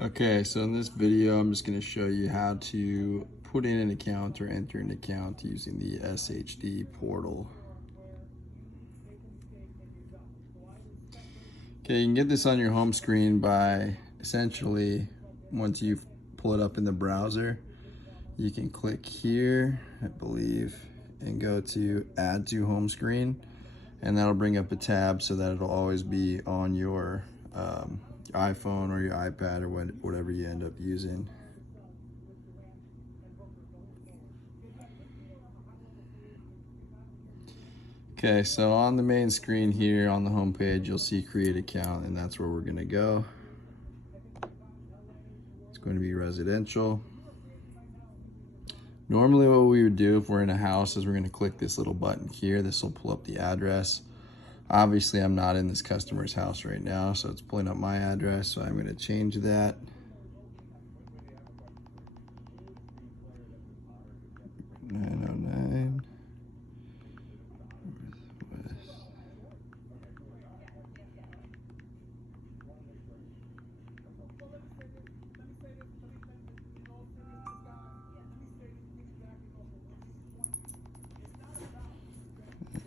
Okay, so in this video, I'm just going to show you how to put in an account or enter an account using the SHD portal. Okay, you can get this on your home screen by essentially, once you pull it up in the browser, you can click here, I believe, and go to add to home screen, and that'll bring up a tab so that it'll always be on your iPhone or your iPad or whatever you end up using. Okay, so on the main screen here on the home page, you'll see create account, and that's where we're gonna go. It's going to be residential. Normally what we would do if we're in a house is we're gonna click this little button here. This will pull up the address. Obviously, I'm not in this customer's house right now, so it's pulling up my address, so I'm gonna change that. (909) Northwest.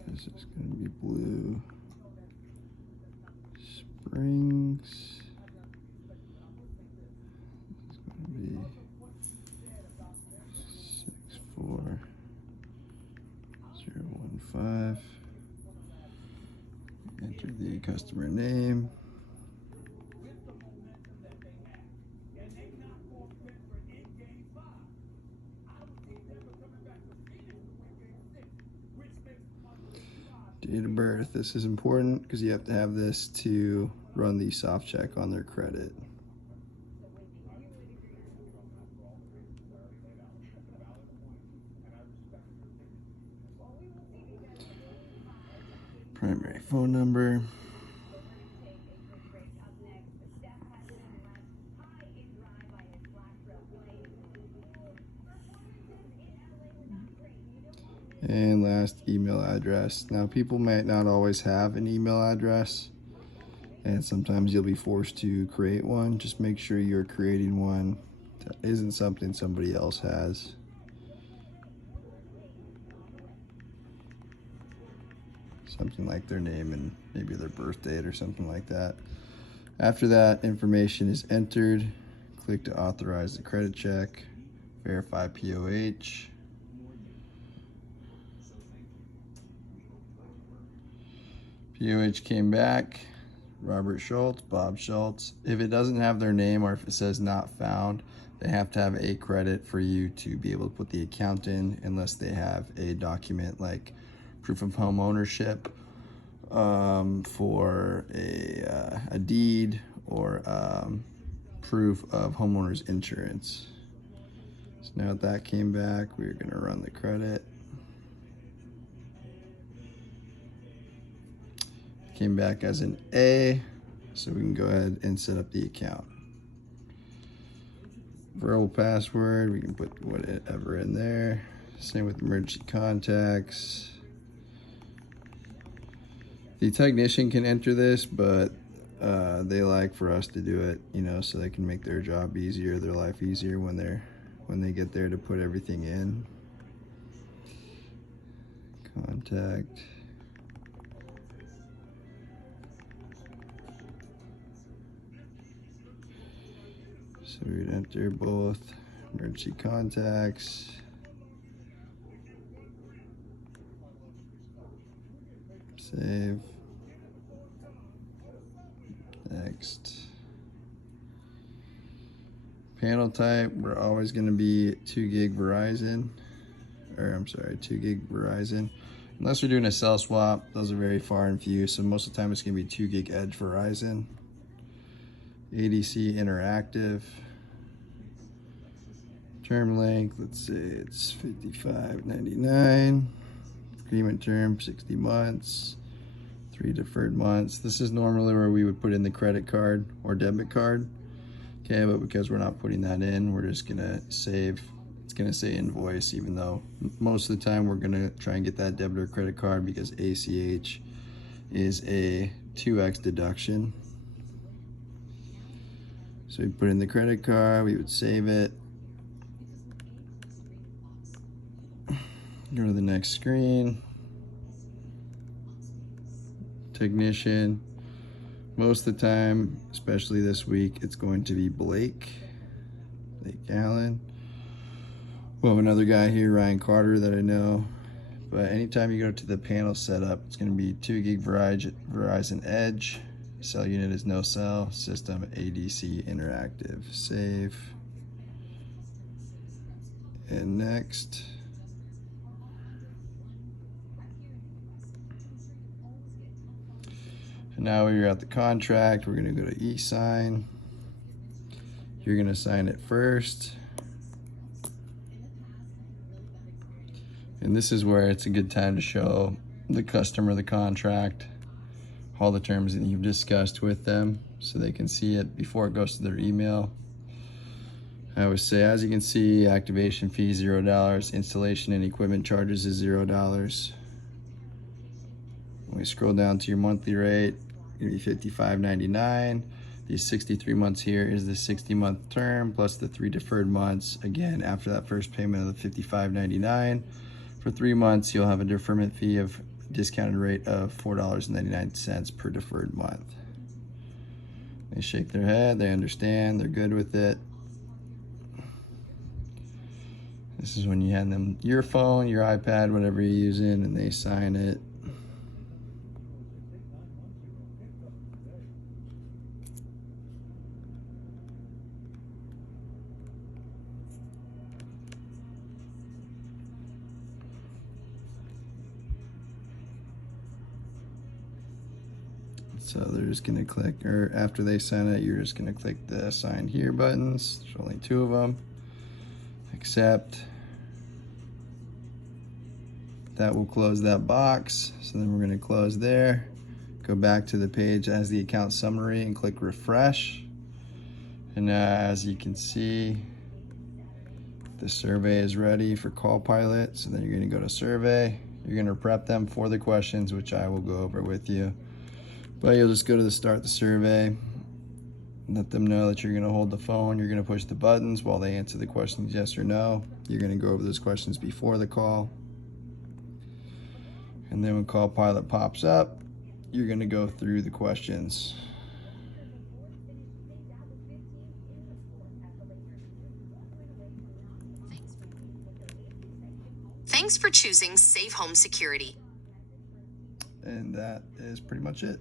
This is going to be Blue Springs. It's going to be 64015. Enter the customer name. Date of birth. This is important because you have to have this to run the soft check on their credit. Primary phone number. And last, email address. Now, people might not always have an email address, and sometimes you'll be forced to create one. Just make sure you're creating one that isn't something somebody else has. Something like their name and maybe their birth date or something like that. After that information is entered, click to authorize the credit check, verify POH. POH came back, Robert Schultz, Bob Schultz. If it doesn't have their name or if it says not found, they have to have a credit for you to be able to put the account in, unless they have a document like proof of home ownership for a deed or proof of homeowner's insurance. So now that came back, we're gonna run the credit. Came back as an A, so we can go ahead and set up the account. Verbal password, we can put whatever in there. Same with emergency contacts. The technician can enter this, but they like for us to do it, so they can make their job easier, their life easier when they get there to put everything in. Contact. So we'd enter both emergency contacts. Save. Next. Panel type, we're always going to be 2 gig Verizon. 2 gig Verizon. Unless we're doing a cell swap, those are very far and few, so most of the time it's going to be 2 gig Edge Verizon. ADC interactive. Term length, let's say it's $55.99. Agreement term, 60 months. 3 deferred months. This is normally where we would put in the credit card or debit card. Okay, but because we're not putting that in, we're just gonna save. It's gonna say invoice, even though most of the time we're gonna try and get that debit or credit card because ACH is a 2x deduction. So we put in the credit card, we would save it. Go to the next screen. Technician. Most of the time, especially this week, it's going to be Blake Allen. We'll have another guy here, Ryan Carter, that I know. But anytime you go to the panel setup, it's going to be 2 gig Verizon Edge. Cell unit is no cell. System ADC interactive. Save. And next. And now we're at the contract. We're going to go to e-sign. You're going to sign it first. And this is where it's a good time to show the customer the contract, all the terms that you've discussed with them, so they can see it before it goes to their email. I would say, as you can see, activation fee $0, installation and equipment charges is $0. When we scroll down to your monthly rate, it's gonna be $55.99. These 63 months here is the 60-month term plus the 3 deferred months. Again, after that first payment of the $55.99, for 3 months, you'll have a deferment fee of discounted rate of $4.99 per deferred month. They shake their head, they understand, they're good with it. This is when you hand them your phone, your iPad, whatever you're using, and they sign it. So they're just gonna click, or after they sign it, you're just gonna click the sign here buttons. There's only 2 of them. Accept. That will close that box. So then we're gonna close there. Go back to the page as the account summary and click refresh. And as you can see, the survey is ready for Copilot. So then you're gonna go to survey. You're gonna prep them for the questions, which I will go over with you. But you'll just go to the start the survey, let them know that you're gonna hold the phone, you're gonna push the buttons while they answer the questions yes or no. You're gonna go over those questions before the call. And then when Copilot pops up, you're gonna go through the questions. Thanks for choosing Safe Home Security. And that is pretty much it.